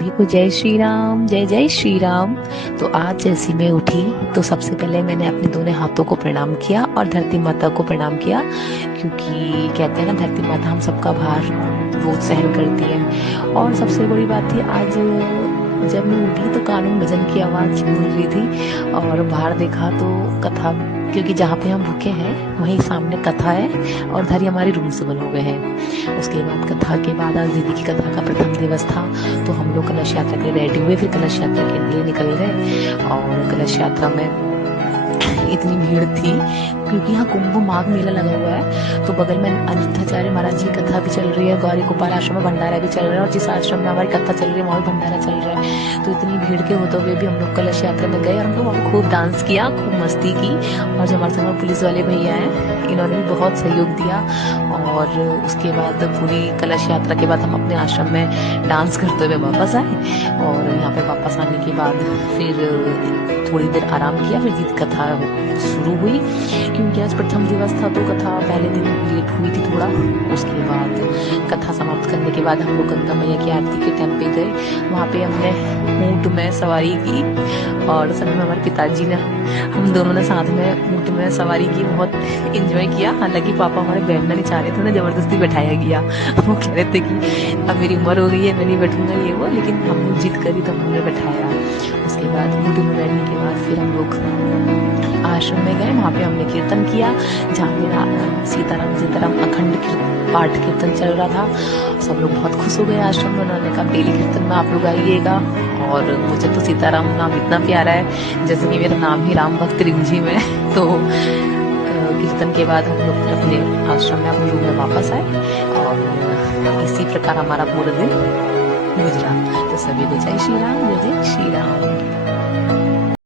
सभी को जय श्री राम, जय जय श्री राम। तो आज जैसी मैं उठी तो सबसे पहले मैंने अपने दोनों हाथों को प्रणाम किया और धरती माता को प्रणाम किया, क्योंकि कहते हैं ना धरती माता हम सबका भार वो सहन करती है। और सबसे बड़ी बात थी, आज जब मैं उठी तो कानून भजन की आवाज़ गूंज रही थी और बाहर देखा तो कथा, क्योंकि जहाँ पे हम रुके हैं वहीं सामने कथा है और उधर ही हमारे रूम से बने हुए हैं। उसके बाद कथा के बाद आज दीदी की कथा का प्रथम दिवस था, तो हम लोग कलश यात्रा के लिए रेडी हुए, फिर कलश यात्रा के लिए निकल गए। और कलश यात्रा में इतनी भीड़ थी क्योंकि यहाँ कुंभ माघ मेला लगा हुआ है, तो बगल में अनिरुद्धाचार्य महाराज जी की कथा भी चल रही है, गौरी गोपाल आश्रम में भंडारा भी चल रहा है और जिस आश्रम में हमारी कथा चल रही है वहाँ भंडारा चल रहा है। तो इतनी भीड़ के होते हुए भी हम लोग कलश यात्रा में गए और हम लोग वहाँ पे खूब डांस किया, खूब मस्ती की। और जो हमारे संग पुलिस वाले भैया हैं इन्होंने भी बहुत सहयोग दिया। और उसके बाद पूरी कलश यात्रा के बाद हम अपने आश्रम में डांस करते हुए वापस आए। और यहाँ पे वापस आने के बाद फिर थोड़ी देर आराम किया, फिर गीत कथा शुरू हुई, क्योंकि आज प्रथम दिवस था तो कथा पहले दिन लेट हुई थी थोड़ा। उसके बाद कथा समाप्त करने के बाद हम लोग गंगा मैया की आरती के टाइम पे गए। वहाँ पे हमने ऊँट में सवारी की और समय में हमारे पिताजी ने, हम दोनों ने साथ में ऊँट में सवारी की, बहुत इंजॉय किया। हालांकि पापा हमारे बैठना नहीं चाह रहे थे, उन्हें जबरदस्ती बैठाया गया। वो कह रहे थे कि अब मेरी उम्र हो गई है, मैं नहीं बैठूंगा ये वो, लेकिन हम लोग जिद करी तो हमने बैठाया। उसके बाद ऊँट में बैठने के बाद फिर हम लोग आश्रम में गए, वहाँ पे हमने कीर्तन किया, जहाँ मेरा सीताराम सीताराम अखंड पाठ कीर्तन चल रहा था। सब लोग बहुत खुश हो गए आश्रम में, उन्होंने कहा डेली कीर्तन में आप लोग आइएगा। और मुझे तो सीताराम नाम इतना प्यारा है जैसे कि मेरा नाम ही राम भक्त रिमझिम है। तो कीर्तन के बाद हम लोग फिर अपने आश्रम में अपने रूम में वापस आए और इसी प्रकार हमारा पूरा दिन गुजरा। तो सभी को जय श्री राम, जय जय श्री राम।